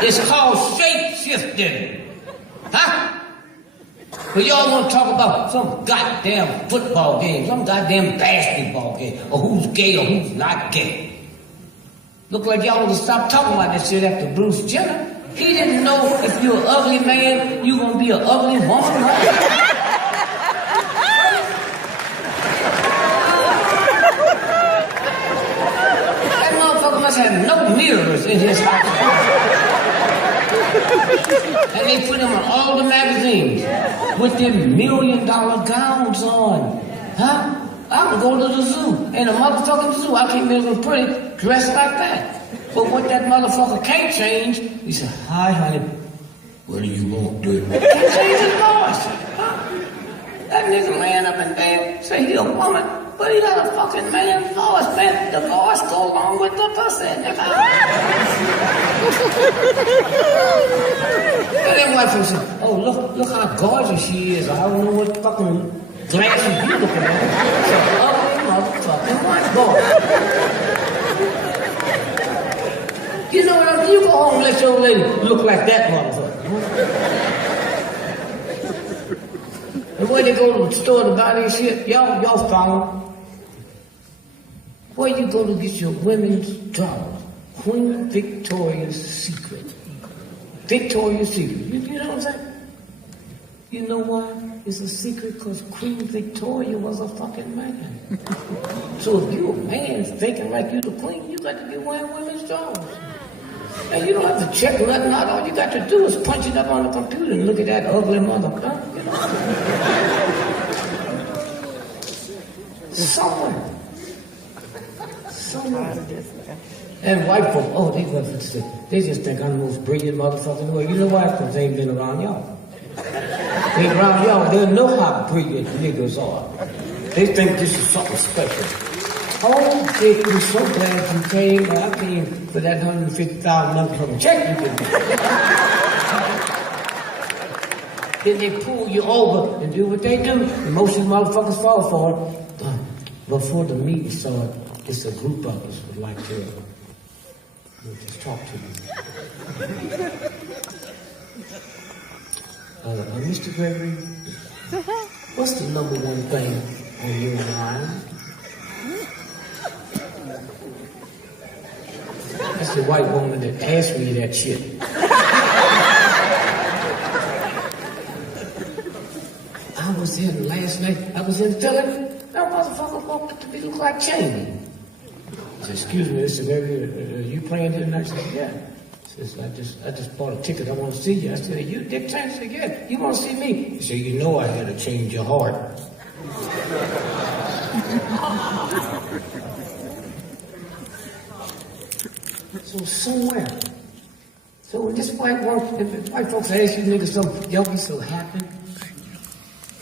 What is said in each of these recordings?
It's called shape-shifting. Huh? But y'all want to talk about some goddamn football game, some goddamn basketball game, or who's gay or who's not gay. Look like y'all want to stop talking about that shit after Bruce Jenner. He didn't know if you're an ugly man, you're going to be an ugly woman. That motherfucker must have no mirrors in his house. And they put him on all the magazines with them $1 million gowns on. Huh? I would go to the zoo. In a motherfucking zoo, I can't make them pretty dressed like that. But what that motherfucker can't change, he said, hi, honey. What do you want, dude? Can't change his voice. Huh? That nigga laying up in bed, say he a woman, but he got a fucking man's voice, man. The voice go along with the pussy, nigga. And then wife will say, oh, look how gorgeous she is. I don't know what fucking glasses you looking at. So, ugly motherfucking white boy. You know what I mean? You go home and let your lady look like that motherfucker. And when they go to the store to buy this shit, y'all follow. Where you go to get your women's drawers? Queen Victoria's Secret. Victoria's Secret. You know what I'm saying? You know why? It's a secret because Queen Victoria was a fucking man. So if you a man thinking like you the queen, you got to be wearing women's drawers. And you don't have to check nothing out. All you got to do is punch it up on the computer and look at that ugly motherfucker. You know? Somewhere. And white folk, oh, they just think I'm the most brilliant motherfucker in the world. You know why? Because they ain't been around y'all. They ain't around y'all. They know how brilliant niggas are. They think this is something special. Oh, Dick, we're so glad you came. I came for that $150,000 motherfucking check you did. Then they pull you over and do what they do. And most of these motherfuckers fall for it. Before the meeting started, it's a group of us would like to just talk to you. Mr. Gregory, what's the number one thing on your mind? That's the white woman that asked me that shit. I was in last night, I was in Philly. That motherfucker walked up to me, look like Cheney. I said, excuse me, Mr. Gregory, are you playing here tonight? I said, yeah. He says, I just bought a ticket, I want to see you. I said, you Dick Cheney? I said, yeah, you want to see me? He said, you know I had to change your heart. So somewhere. So when this white folks ask you niggas something, y'all be so happy.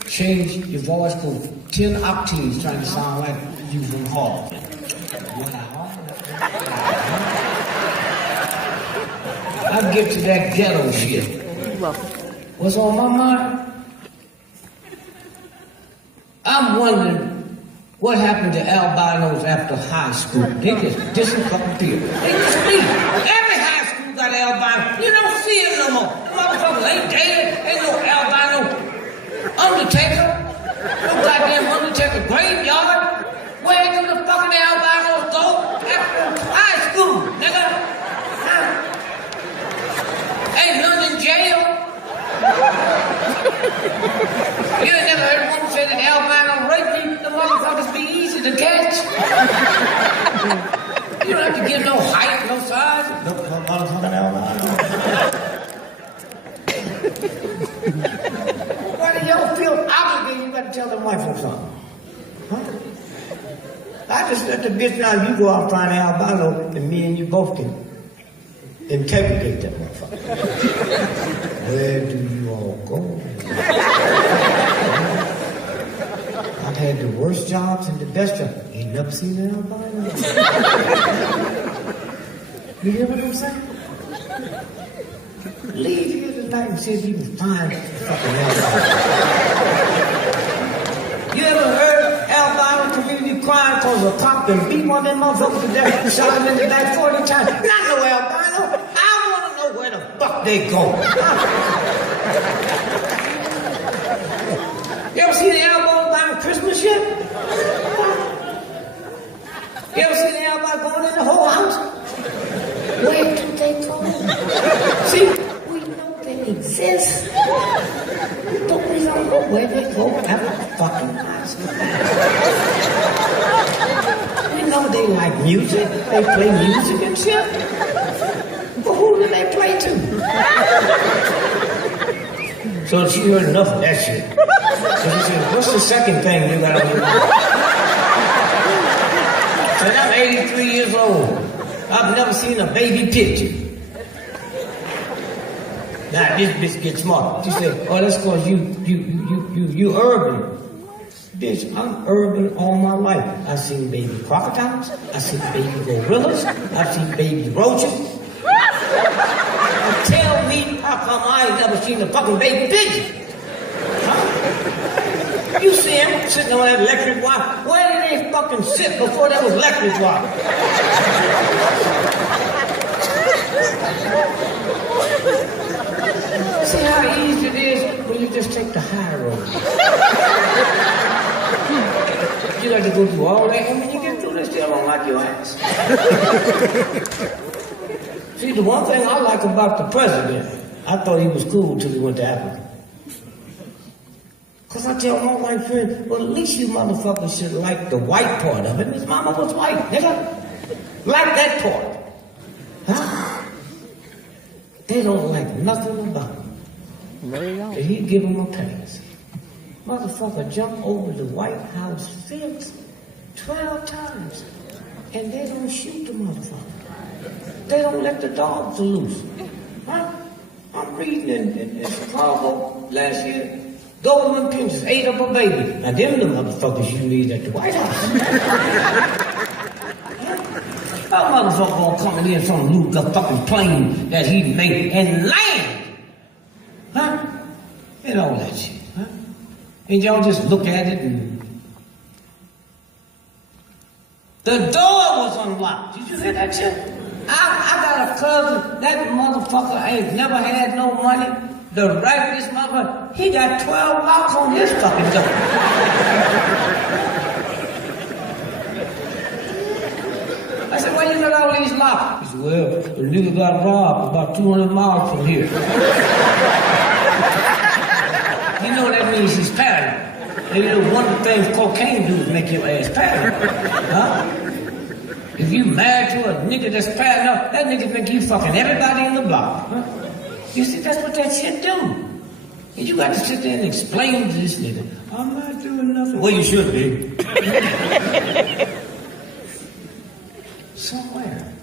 Change your voice, go 10 octaves trying to sound like you from Harlem. I'll get to that ghetto shit. What's on my mind? I'm wondering what happened to albinos after high school. They just disappeared. They just leave. Every high school got albino. You don't see it no more. The motherfuckers ain't dead. Ain't no albino undertaker. No goddamn undertaker graveyard. Where do the fucking albinos go after high school, nigga? Huh? Ain't none in jail. You ain't never heard a woman say that albino raped me. The motherfuckers be easy to catch. You don't have to give no height, no size. No motherfucking albino. Why do y'all feel obligated? You got to tell them white folks something. Huh? I just let the bitch know you go out and find an albino and me and you both can interrogate that motherfucker. Where do you all go? I've had the worst jobs and the best jobs. Ain't never seen an albino. You hear what I'm saying? Leave here tonight and see if you can find fucking albino. You ever heard albino community crying because a cop and beat one of them motherfuckers to death and shot him in the back 40 times? Not no albino. I want to know where the they go. You ever see the elbows buying Christmas yet? You ever see the elbows going in the whole house? Where do they go? See, we know they exist, but we don't know where they go ever fucking house. We know they like music, they play music and shit. But who do they play to? So she heard enough of that shit. So she said, what's the second thing you gotta do? And I'm 83 years old. I've never seen a baby picture. Now this bitch gets smart. She said, oh, that's because you urban. Bitch, I'm urban all my life. I've seen baby crocodiles, I've seen baby gorillas, I've seen baby roaches. Tell me how come I ain't never seen a fucking baby pigeon? Huh? You see him sitting on that electric wire. Where did they fucking sit before there was electric wire? See how easy it is when you just take the high road. You got to go through all that, and when you get through this, they don't like your ass. See, the one thing I like about the president, I thought he was cool till he went to Africa. Because I tell my white friends, well, at least you motherfuckers should like the white part of it. His mama was white, nigga. Like that part. Huh? They don't like nothing about him. And he give them a pass. Motherfucker jump over the White House fence 12 times. And they don't shoot the motherfucker. They don't let the dogs loose. Huh? I'm reading in Chicago last year. Government pensions ate up a baby. Now them the motherfuckers you need at the White House. That motherfucker gonna come in some new fucking plane that he made and land. Huh? And all that shit. Huh? And y'all just look at it and the door was unlocked. Did you hear that shit? I got a cousin, that motherfucker ain't never had no money. The raggedest motherfucker, he got 12 locks on his fucking door. I said, where you got all these locks? He said, well, the nigga got robbed about 200 miles from here. You know that means he's paranoid. And you know one of the things cocaine do is make your ass paranoid. Huh? If you married to a nigga that's paranoid, that nigga think you fucking everybody in the block. Huh? You see, that's what that shit do. And you got to sit there and explain to this nigga, I'm not doing nothing. Well, you should be. Somewhere.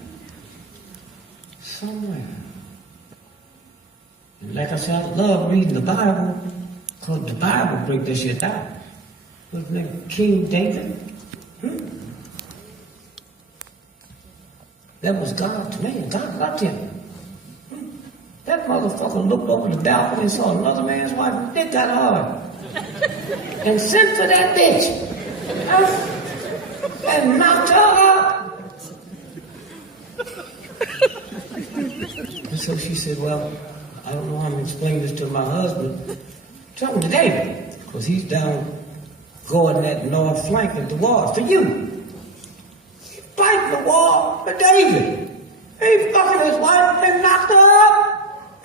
And like I said, I love reading the Bible, because the Bible break that shit down. What's his name? King David? That was God's man. God loved him. That motherfucker looked over the balcony and saw another man's wife and dick got hard. And sent for that bitch. And knocked her out. And so she said, well, I don't know how to explain this to my husband. Tell him to David, because he's down guarding that north flank at the wall for you. He's fighting the wall for David. He fucking his wife and knocked her up.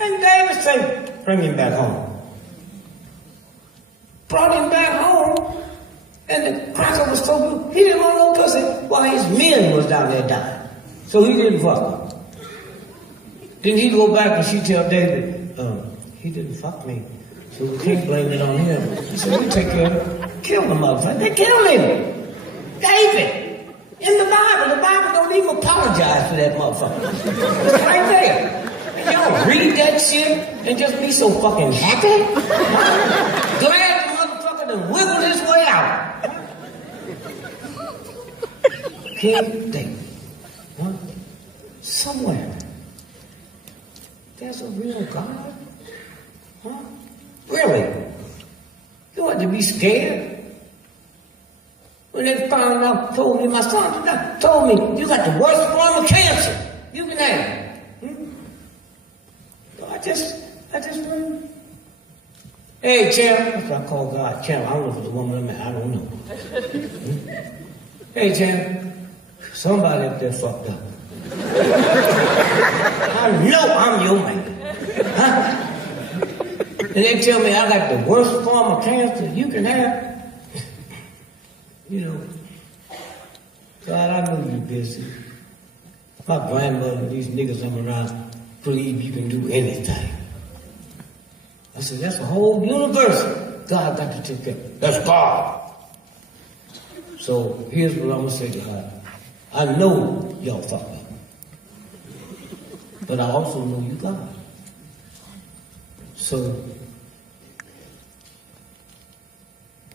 And David said, bring him back home. Brought him back home, and the cracker was so good, he didn't want no pussy while his men was down there dying. So he didn't fuck him. Then he'd go back and she'd tell David, he didn't fuck me, so we can't blame it on him. He said, we'll take care of him. Kill the motherfucker. They killed him. David. In the Bible don't even apologize for that motherfucker. It's right there. Y'all read that shit and just be so fucking happy? Glad the motherfucker done wiggled his way out. King David. Huh? Somewhere. There's a real God? Huh? Really? You ought to be scared. When they found out, told me, my son told me, you got the worst form of cancer you can have. I just went. Hey, champ. That's what I call God, champ. I don't know if it's a woman or a man. I don't know. Hey, champ. Somebody up there fucked up. I know I'm your man. Huh? And they tell me I got the worst form of cancer you can have. You know, God, I know you're busy. My grandmother and these niggas I'm around believe you can do anything. I said, that's a whole universe God got to take care of. That's God. So here's what I'm going to say to God. I know y'all fucked up. But I also know you God. So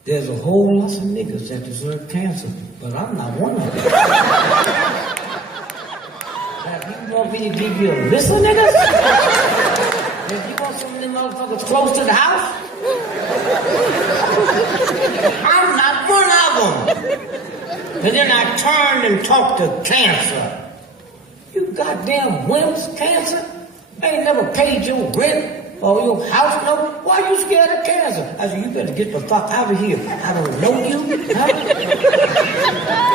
there's a whole lot of niggas that deserve cancer, but I'm not one of them. Now, if you want me to give you a list of niggas? If you want some of them motherfuckers close to the house? I'm not one of them. And then I turned and talked to cancer. You goddamn wimps, cancer? I ain't never paid your rent or your house note. Why are you scared of cancer? I said, you better get the fuck out of here. I don't know you. Huh?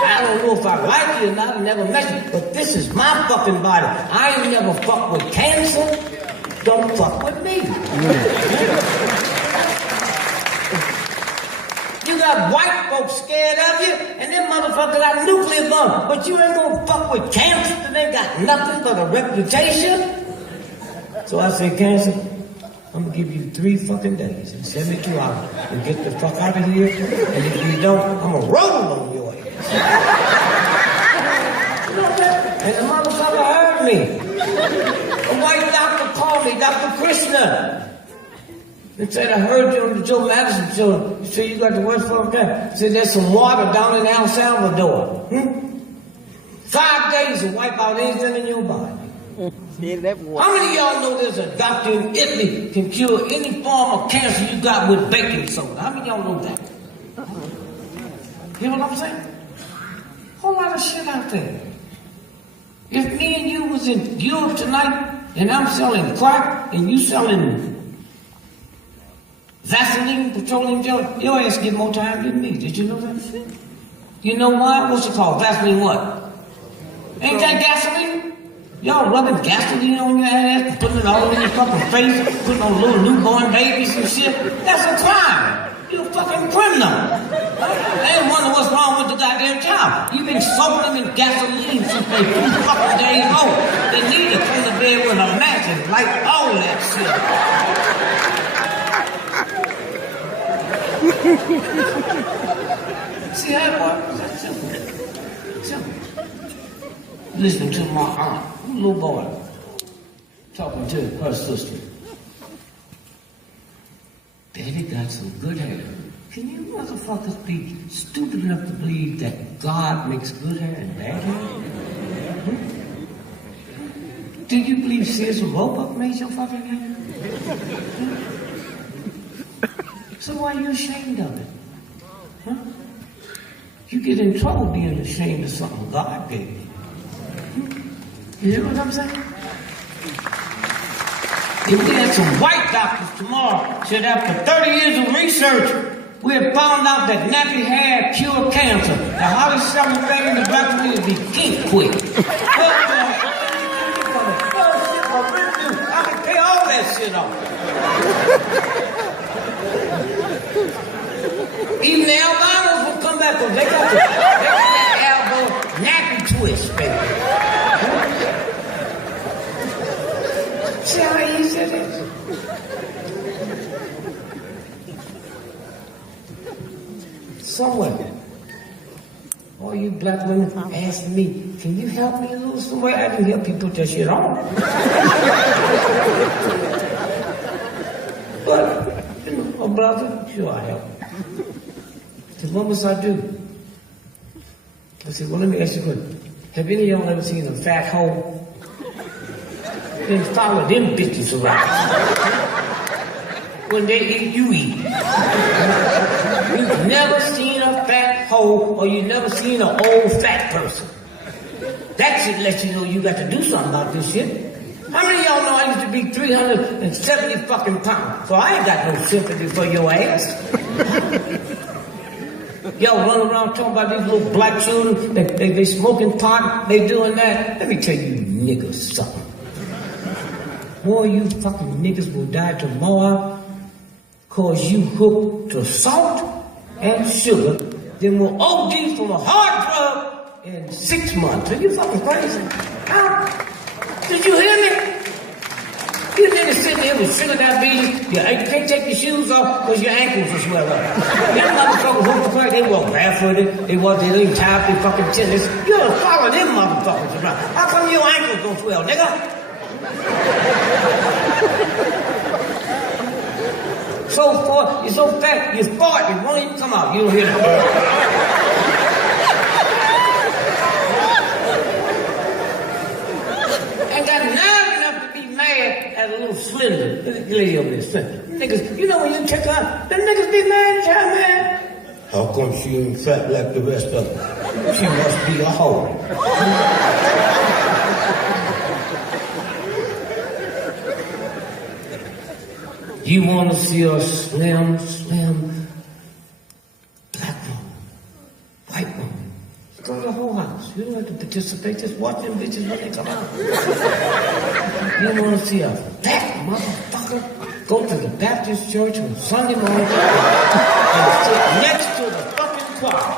I don't know if I like you or not. I never met you. But this is my fucking body. I ain't never fucked with cancer. Don't fuck with me. You got white folks scared of you, and them motherfuckers got nuclear bombs. But you ain't gonna fuck with cancer that ain't got nothing but a reputation. So I say, cancer, I'm gonna give you 3 fucking days and 72 hours and get the fuck out of here. And if you don't, I'm gonna roll on your ass. You know that? And the motherfucker heard me. A white doctor called me, Dr. Krishna. He said, I heard you on the Joe Madison show. He said, you got the worst fucking cancer. He said, there's some water down in El Salvador. 5 days to wipe out anything in your body. How many of y'all know there's a doctor in Italy can cure any form of cancer you got with baking soda? How many of y'all know that? You know what I'm saying? Whole lot of shit out there. If me and you was in Europe tonight and I'm selling crack and you selling Vaseline, petroleum jelly, your ass get more time than me. Did you know that shit? You know why? What's it called? Vaseline what? Ain't that gasoline? Y'all rubbing gasoline on your ass, putting it all in your fucking face, putting on little newborn babies and shit. That's a crime. You're a fucking criminal. I ain't wonder what's wrong with the goddamn child. You've been soaking them in gasoline since they 2 fucking days old. They need to come to bed with a match and light all that shit. See how it works? That's simple. Simple. Listening to my aunt, a little boy, talking to her sister. Daddy got some good hair. Can you motherfuckers be stupid enough to believe that God makes good hair and bad hair? Do you believe Sears and Roebuck made your fucking hair? So why are you ashamed of it? Huh? You get in trouble being ashamed of something God gave you. You hear what I'm saying? If we had some white doctors tomorrow, said after 30 years of research, we have found out that nappy hair cure cancer. The hottest selling thing in the black community is kink quick. I can pay all that shit off. Even the albinos will come back because they got that elbow nappy twist, baby. See how easy it is? Somewhere, all you black women ask me, can you help me lose some weight? I can help you put that shit on. But, you know, a brother, sure I help. So what must I do? I said, well, let me ask you a question. Have any of y'all ever seen a fat hoe? Then follow them bitches around. When they eat, you eat. You've never seen a fat hoe or you've never seen an old fat person. That should let you know you got to do something about this shit. How many of y'all know I used to be 370 fucking pounds. So I ain't got no sympathy for your ass. Y'all run around talking about these little black children, they smoking pot, they doing that. Let me tell you niggas something. Boy, you fucking niggas will die tomorrow cause you hooked to salt and sugar, then will OD from a hard drug in 6 months. Are you fucking crazy? Huh? Did you hear me? You niggas sitting here with sugar diabetes, you can't take your shoes off because your ankles will swell up. Them motherfuckers hooked to crack, they walk barefooted, they didn't tie up their fucking tennis. You don't follow them motherfuckers around. How come your ankles don't swell, nigga? You're so fat, you fart, it won't even come out. You don't hear the Ain't got nerve enough to be mad at a little slender lady over there. Niggas, you know when you check out, them niggas be mad, child, man. How come she ain't fat like the rest of them? She must be a hoe. You want to see a slim black woman, white woman, go to the whole house. You don't have to participate, just watch them bitches when they come out. You want to see a fat motherfucker go to the Baptist church on Sunday morning and sit next to the fucking choir.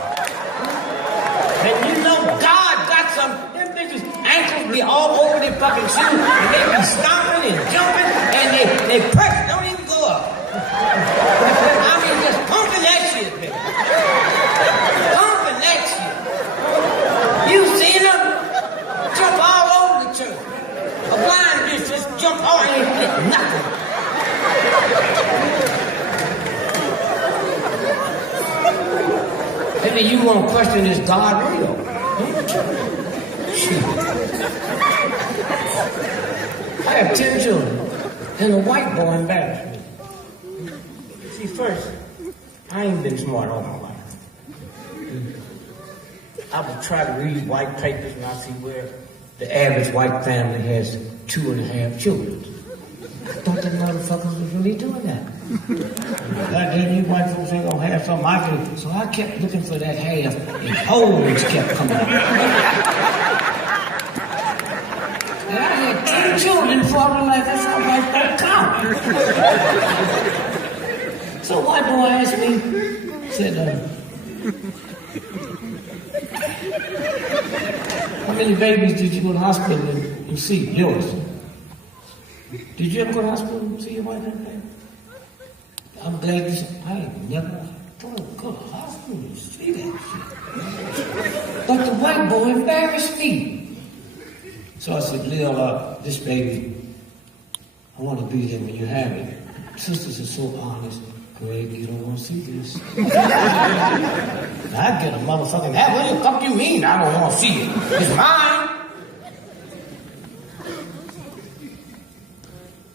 And you know God got some, them bitches ankles be all over their fucking shoes and they be stomping and jumping and they press, don't even go up. I mean, just pumping that shit, baby. Pumping that shit. You seen them jump all over the church. A blind bitch just jump all and ain't get nothing. And then you won't question, is God real? Shit. I have 10 children, and a white boy embarrassed me. See, first, I ain't been smart all my life. I would try to read white papers and I see where the average white family has 2.5 children. I thought that motherfuckers was really doing that. Goddamn, you white folks ain't gonna have something I do. So I kept looking for that half, and holes kept coming out. And I had 10 children before I realized that's how white folk count. So white boy asked me, said, how many babies did you go to the hospital and see? Yours. Did you ever go to the hospital and see your wife? I'm glad you said, I ain't never go to the hospital and see that shit. But the white boy embarrassed me. So I said, Lil, this baby, I want to be there when you have it. Sisters are so honest. Greg, you don't want to see this. I get a motherfucking hat. What the fuck you mean I don't want to see it? It's mine.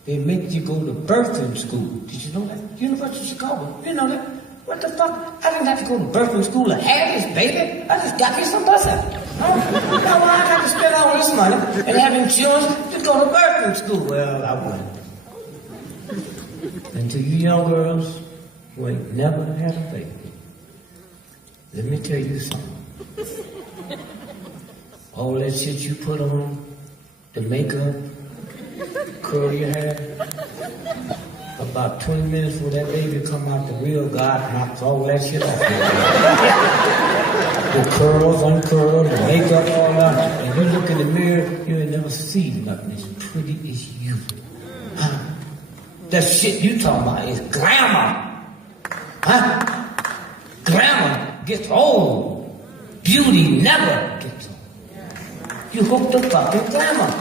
They make you go to birthing school. Did you know that? University of Chicago. You know that? What the fuck? I didn't have to go to birthing school to have this baby. I just got me some pussy. Now why I got to spend all this money and have insurance to go to birthing school? Well, I wouldn't. And to you young girls who ain't never had a baby, let me tell you something. All that shit you put on, the makeup, curl your hair, about 20 minutes before that baby come out, the real God knocks all that shit off. The curls uncurled, the makeup all out, and you look in the mirror, you ain't never seen nothing as pretty as you. Huh? That shit you talking about is glamour. Huh? Glamour gets old. Beauty never gets old. You hooked the fucking glamour.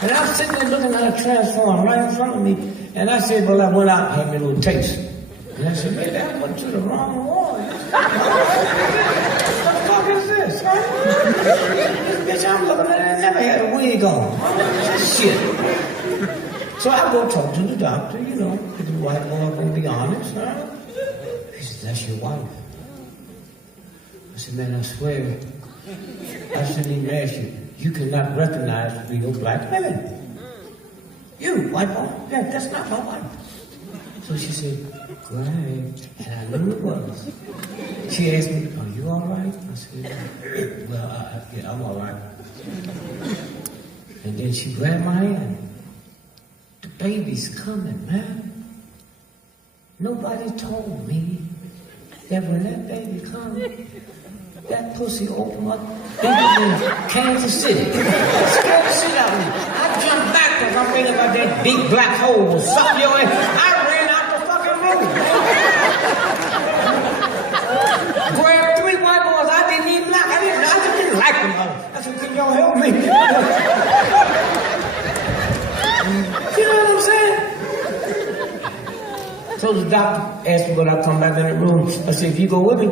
And I was sitting there looking at a transform right in front of me, and I said, well, I went out and had me a little taste. And I said, maybe I went to the wrong one. What the fuck is this, huh? This bitch I'm looking at, I never had a wig on. Shit. So I go talk to the doctor, you know, the white boy gonna be honest, huh? He said, that's your wife. I said, man, I swear, I shouldn't even ask you. you cannot recognize real black women. You, white boy, yeah, that's not my wife. So she said, Greg, and I knew it was. She asked me, are you all right? I said, well, yeah, I'm all right. And then she grabbed my hand. The baby's coming, man. Nobody told me that when that baby comes, that pussy opened up bigger than Kansas City. Scared the shit out of me. I jumped back because I'm thinking about that big black hole or something. I ran out the fucking room. Grabbed 3 white boys I didn't even like. I just didn't like them. I said, can y'all help me? You know what I'm saying? So the doctor asked me when I come back in the room. I said, if you go with me,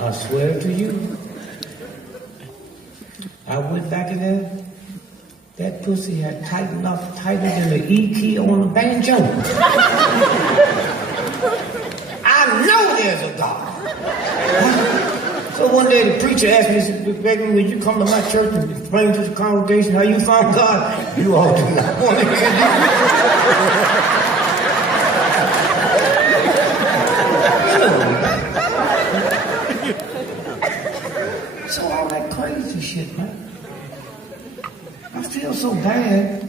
I swear to you, I went back in there. That pussy had tightened up tighter than the E key on a banjo. I know there's a God. So one day the preacher asked me, he said, Gregory, when you come to my church and explain to the congregation how you found God, you all do not want to hear that. So all that crazy shit, man. I feel so bad.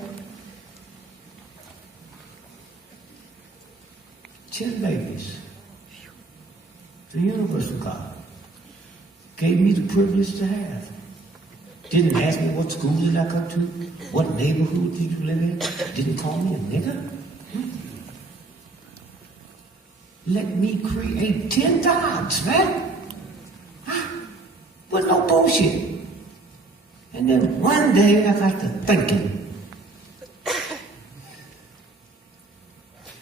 10 babies. The universal God gave me the privilege to have. Didn't ask me what school did I go to, what neighborhood did you live in. Didn't call me a nigger. Let me create 10 gods, man. With no bullshit. And then one day I got to thinking.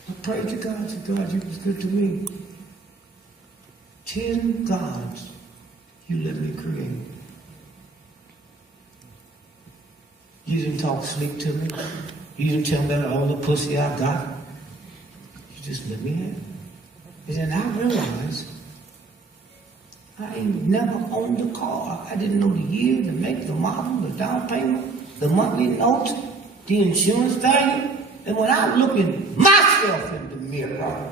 I prayed to God, I said, God, you was good to me. 10 gods you let me create. You didn't talk slick to me. You didn't tell me about all the pussy I got. You just let me have it. And then I realized I ain't never owned a car. I didn't know the year, the make, the model, the down payment, the monthly note, the insurance value. And when I look at myself in the mirror,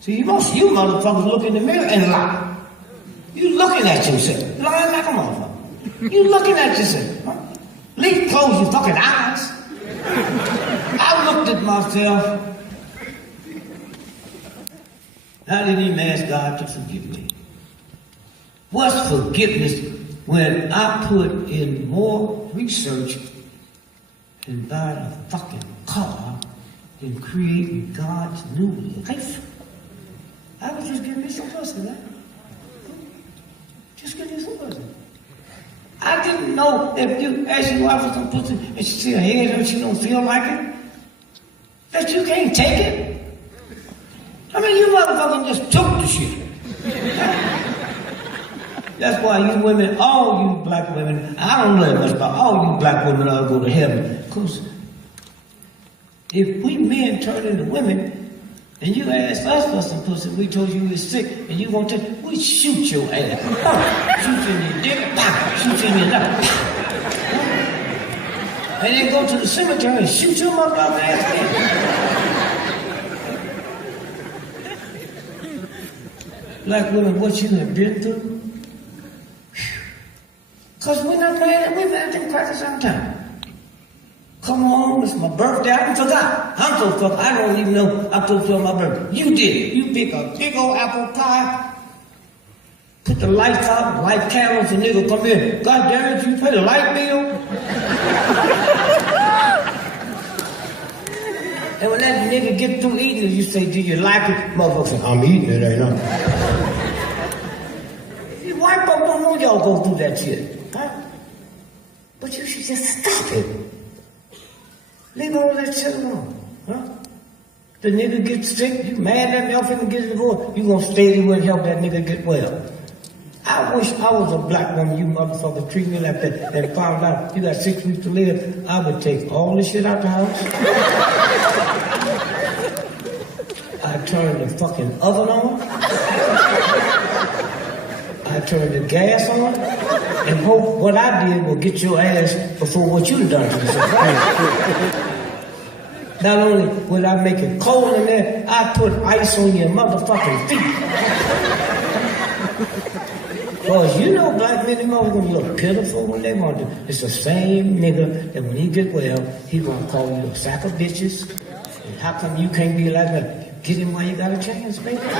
see, most of you motherfuckers look in the mirror and lie. You looking at yourself. Lying like a motherfucker. You looking at yourself. Huh? At least close your fucking eyes. I looked at myself. I didn't even ask God to forgive me. What's forgiveness when I put in more research and buy a fucking car than creating God's new life? I was just giving me some pussy, man. Just give me some pussy. I didn't know if you ask your wife for some pussy and she see her head and she don't feel like it, that you can't take it. I mean, you motherfucking just took the shit. That's why you women, all you black women, I don't know much about all you black women ought to go to heaven. Because if we men turn into women, and you ask us for some pussy, we told you we was sick, and you won't take, we shoot your ass. Shoot you in your dick, shoot you in your nut. And then go to the cemetery and shoot your motherfucking ass in. Black women, what you have been through? Because we're not playing it, we've had them crackers on time. Come home, it's my birthday, I forgot. I'm so fucked, I don't even know I'm supposed to feel my birthday. You did. You pick a big old apple pie, put the lights out, light candles, and nigga come in. God damn it, you pay the light bill? And when that nigga get through eating it, you say, do you like it? Motherfucker say, I'm eating it, ain't I? You white folks don't know y'all go through that shit. Huh? But you should just stop it. Leave all that shit alone. Huh? The nigga gets sick, you mad at me, I'm finna get a divorce. You gonna stay there and help that nigga get well. I wish I was a black woman, you motherfuckers treat me like that and found out you got 6 weeks to live. I would take all the shit out the house. I turn the fucking oven on. I turn the gas on. and hope what I did will get your ass before what you done to yourself. Not only will I make it cold in there, I put ice on your motherfucking feet. Because you know black men and women gonna look pitiful when they want to. It's the same nigga that when he get well, he gonna call you a sack of bitches. And how come you can't be like that? Get him while you got a chance, baby. Give him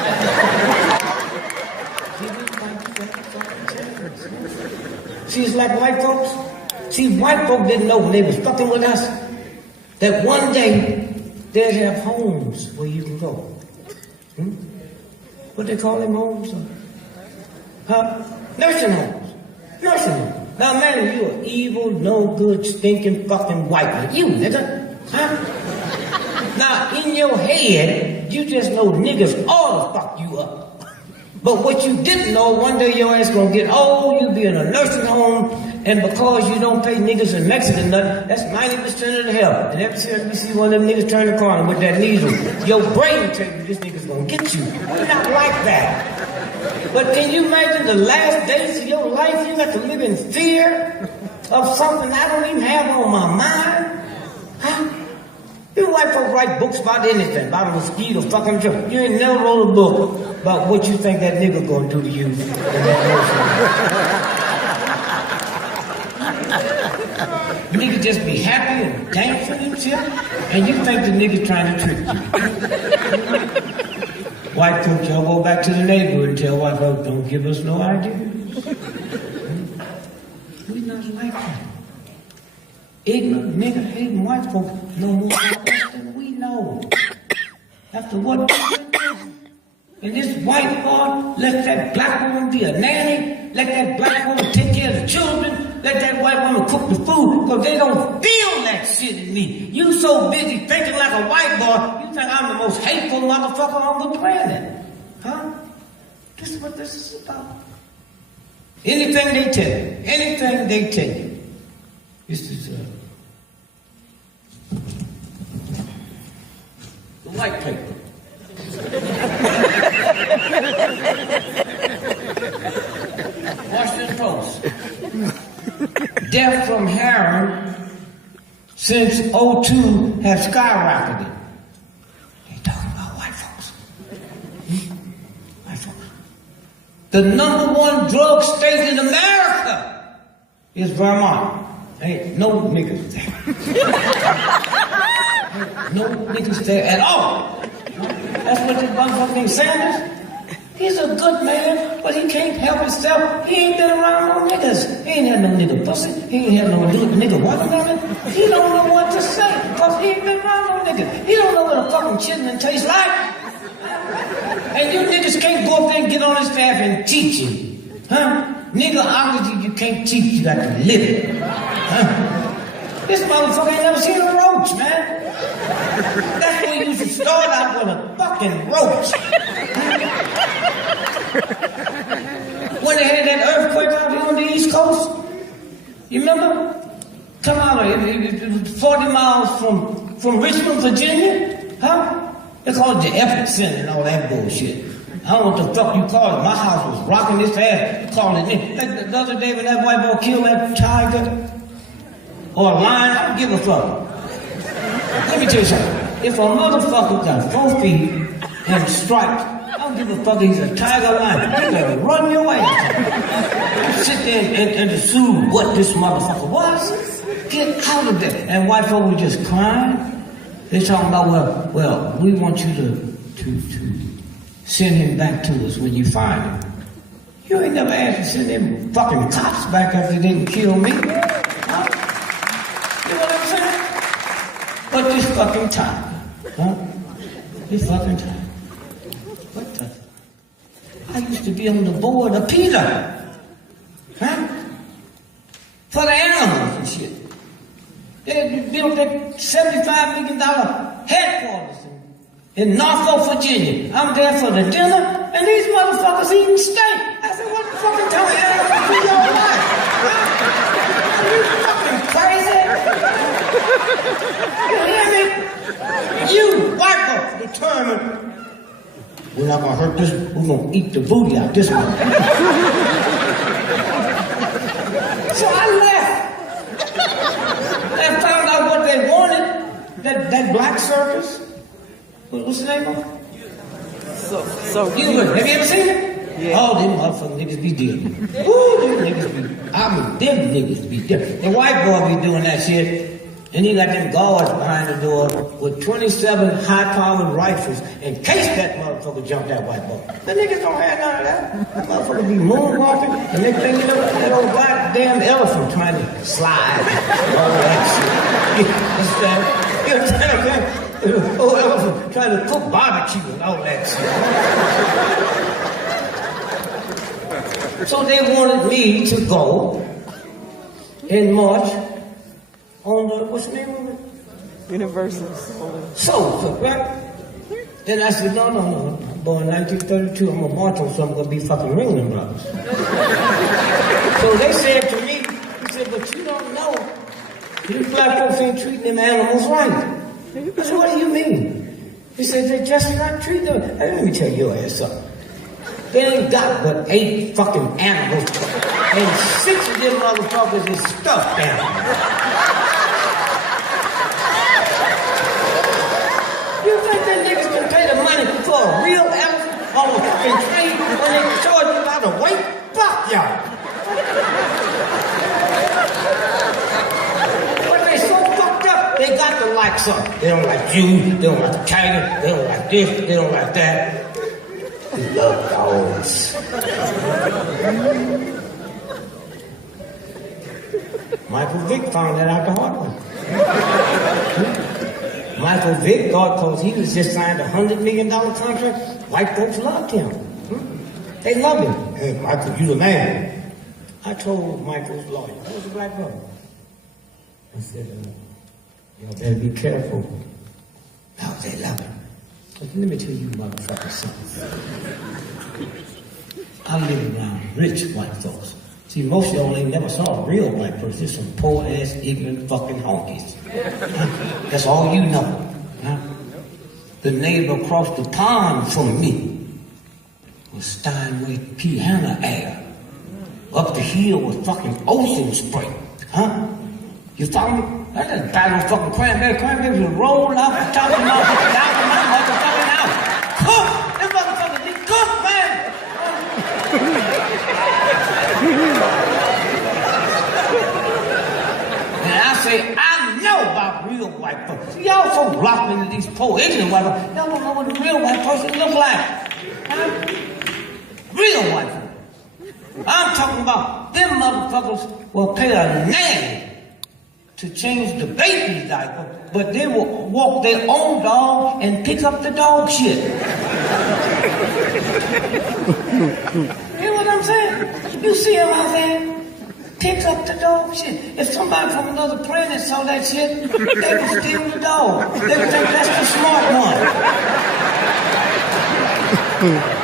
while you got a fucking chance. See, it's like white folks. See, white folks didn't know when they was fucking with us that one day they'd have homes where you can go. What they call them homes? Huh? Nursing homes. Nursing homes. Now, man, you an evil, no good, stinking fucking white man. You, nigga. Huh? Now, in your head, you just know niggas ought to fuck you up. But what you didn't know, one day your ass gonna get old, you be in a nursing home, and because you don't pay niggas in Mexican nothing, that's 90% of the hell. And every time you see one of them niggas turn the corner with that needle, your brain tell you this nigga's gonna get you. You're not like that. But can you imagine the last days of your life, you got to live in fear of something I don't even have on my mind? Huh? You white folks write books about anything, about a mosquito, fucking jump. You ain't never wrote a book about what you think that nigga gonna do to you. Nigga just be happy and dancing and shit, and you think the nigga trying to trick you. White folks, y'all go back to the neighborhood and tell white folks, don't give us no ideas. We not like that. Ignorant, nigga, hating white folks know more about us than we know. After what? And this white boy let that black woman be a nanny, let that black woman take care of the children, let that white woman cook the food, because they don't feel that shit in me. You so busy thinking like a white boy, you think I'm the most hateful motherfucker on the planet. Huh? This is what this is about. Anything they tell you, anything they tell you. This is the white paper. Washington Post. Death from heroin since '02 has skyrocketed. They talking about white folks. White folks. The #1 drug state in America is Vermont. Ain't no niggas there. Ain't no niggas there at all. That's what this motherfucker named Sanders. He's a good man, but he can't help himself. He ain't been around no niggas. He ain't had no nigga pussy. He ain't had no nigga watermelon. He don't know what to say, because he ain't been around no niggas. He don't know what a fucking chitlin tastes like. And you niggas can't go up there and get on his staff and teach him. Huh? Niggerology you can't teach, you got to live it. Huh? This motherfucker ain't never seen a roach, man. That's where you should start out with a fucking roach. When they had that earthquake out here on the East Coast, you remember? Come out of it was 40 miles from Richmond, Virginia, huh? They call it the epicenter and all that bullshit. I don't know what the fuck you call it. My house was rocking this ass. You call it like the other day when that white boy killed that tiger or a lion, I don't give a fuck. Let me tell you something. If a motherfucker got 4 feet and striped, I don't give a fuck, he's a tiger lion. You better run your way. You sit there and assume what this motherfucker was. Get out of there. And white folk were just crying. They're talking about, well, we want you to send him back to us when you find him. You ain't never asked to send them fucking cops back after they didn't kill me. Huh? You know what I'm saying? But this fucking time, huh? This fucking time. What the? I used to be on the board of PETA, huh? For the animals and shit. They built that $75 million headquarters in Norfolk, Virginia. I'm there for the dinner, and these motherfuckers eating steak. I said, what the fucking kind of animals do y'all like? Huh? Are you fucking crazy? You hear me? You, white folks, determined. We're not gonna hurt this, we're gonna eat the booty out this one. that black circus. What's the name of it? So have you ever seen it? Yeah. Oh, them motherfucking niggas be different. Ooh, them niggas be, them niggas be different. The white boy be doing that shit, and he got them guards behind the door with 27 high-powered rifles in case that motherfucker jump that white boy. The niggas don't have none of that. That motherfucker be moonwalking, and next thing you know, that old goddamn elephant trying to slide. All that shit. You understand what I'm saying? Old elephant trying to cook barbecue and all that shit. So they wanted me to go in March on the, what's the name of it? Universal. So, right? Then I said, no. Born in 1932, I'm gonna march on something gonna be fucking Ringling Brothers. So they said to me, he said, but you don't know, these black folks ain't treating them animals right. I said, what do you mean? He said, they're just not treating them. Hey, let me tell your ass something. They ain't got but 8 fucking animals, and 6 of them motherfuckers is stuffed animals. You think that niggas can pay the money for a real elephant on a fucking tree when they charge you by the weight? Fuck y'all. But they so fucked up, they got to like something. They don't like you, they don't like the tiger, they don't like this, they don't like that. They love dogs. Michael Vick found that out the hard way. Michael Vick thought because he was just signed a $100 million contract, white folks loved him. They loved him. Hey, Michael, you the man. I told Michael's lawyer, I was a black brother. I said, y'all better be careful. No, they love him. Let me tell you motherfuckers something. I live around rich white folks. See, most of y'all ain't never saw a real white person. Just some poor-ass, ignorant fucking honkies. That's all you know. The neighbor across the pond from me was Steinway piano air. Up the hill was fucking ocean spray. You follow me? I just buy no fucking cranberry. Cranberries will roll off the top of my motherfucking house. Cook! Them motherfuckers be cooked, man! And I say, I know about real white folks. See, y'all so locked into these poor ignorant white folks. Y'all don't know what a real white person look like. Real white folks. I'm talking about them motherfuckers will pay a name to change the baby's diaper, but they will walk their own dog and pick up the dog shit. You know what I'm saying? You see them out there, pick up the dog shit. If somebody from another planet saw that shit, they would steal the dog. They would think that's the smart one.